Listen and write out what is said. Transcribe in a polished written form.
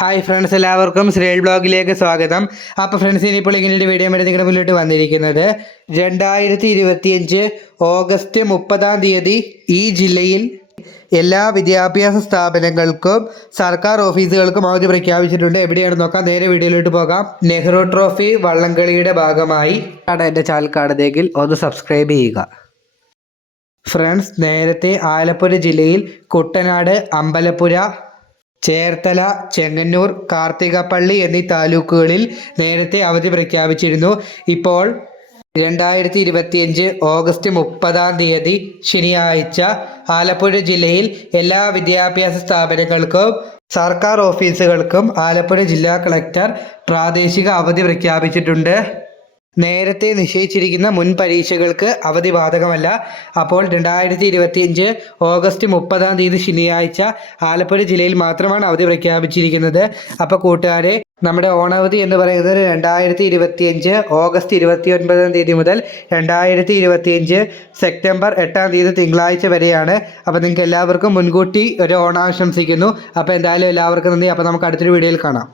Hi friends, എല്ലാവർക്കും ശ്രീൽ ബ്ലോഗിലേക്ക് സ്വാഗതം. അപ്പോൾ ഫ്രണ്ട്സ്, ഇനിയിപ്പോൾ ഇങ്ങനൊരു വീഡിയോ ആയിട്ട് നിങ്ങളുടെ മുന്നിലോട്ട് വന്നിരിക്കുന്നത് 2025 ഓഗസ്റ്റ് 30 ഈ ജില്ലയിൽ എല്ലാ വിദ്യാഭ്യാസ സ്ഥാപനങ്ങൾക്കും സർക്കാർ ഓഫീസുകൾക്കും അവധി പ്രഖ്യാപിച്ചിട്ടുണ്ട്. എവിടെയാണെന്ന് നോക്കാം, നേരെ വീഡിയോയിലോട്ട് പോകാം. നെഹ്റു ട്രോഫി വള്ളംകളിയുടെ ഭാഗമായി എൻ്റെ ചാനൽ ഒന്ന് സബ്സ്ക്രൈബ് ചെയ്യുക. ഫ്രണ്ട്സ്, നേരത്തെ ആലപ്പുഴ ജില്ലയിൽ കുട്ടനാട്, അമ്പലപ്പുഴ, ചേർത്തല, ചെങ്ങന്നൂർ, കാർത്തികപ്പള്ളി എന്നീ താലൂക്കുകളിൽ നേരത്തെ അവധി പ്രഖ്യാപിച്ചിരുന്നു. ഇപ്പോൾ 2025 ഓഗസ്റ്റ് 30 ശനിയാഴ്ച ആലപ്പുഴ ജില്ലയിൽ എല്ലാ വിദ്യാഭ്യാസ സ്ഥാപനങ്ങൾക്കും സർക്കാർ ഓഫീസുകൾക്കും ആലപ്പുഴ ജില്ലാ കളക്ടർ പ്രാദേശിക അവധി പ്രഖ്യാപിച്ചിട്ടുണ്ട്. നേരത്തെ നിശ്ചയിച്ചിരിക്കുന്ന മുൻ പരീക്ഷകൾക്ക് അവധി ബാധകമല്ല. അപ്പോൾ 2025 ഓഗസ്റ്റ് 30 ശനിയാഴ്ച ആലപ്പുഴ ജില്ലയിൽ മാത്രമാണ് അവധി പ്രഖ്യാപിച്ചിരിക്കുന്നത്. അപ്പോൾ കൂട്ടുകാരെ, നമ്മുടെ ഓണാവധി എന്ന് പറയുന്നത് 2025 ഓഗസ്റ്റ് 29 മുതൽ 2025 സെപ്റ്റംബർ 8 തിങ്കളാഴ്ച വരെയാണ്. അപ്പോൾ നിങ്ങൾക്ക് എല്ലാവർക്കും മുൻകൂട്ടി ഒരു ഓണാശംസിക്കുന്നു. അപ്പോൾ എന്തായാലും എല്ലാവർക്കും നന്ദി. അപ്പോൾ നമുക്ക് അടുത്തൊരു വീഡിയോയിൽ കാണാം.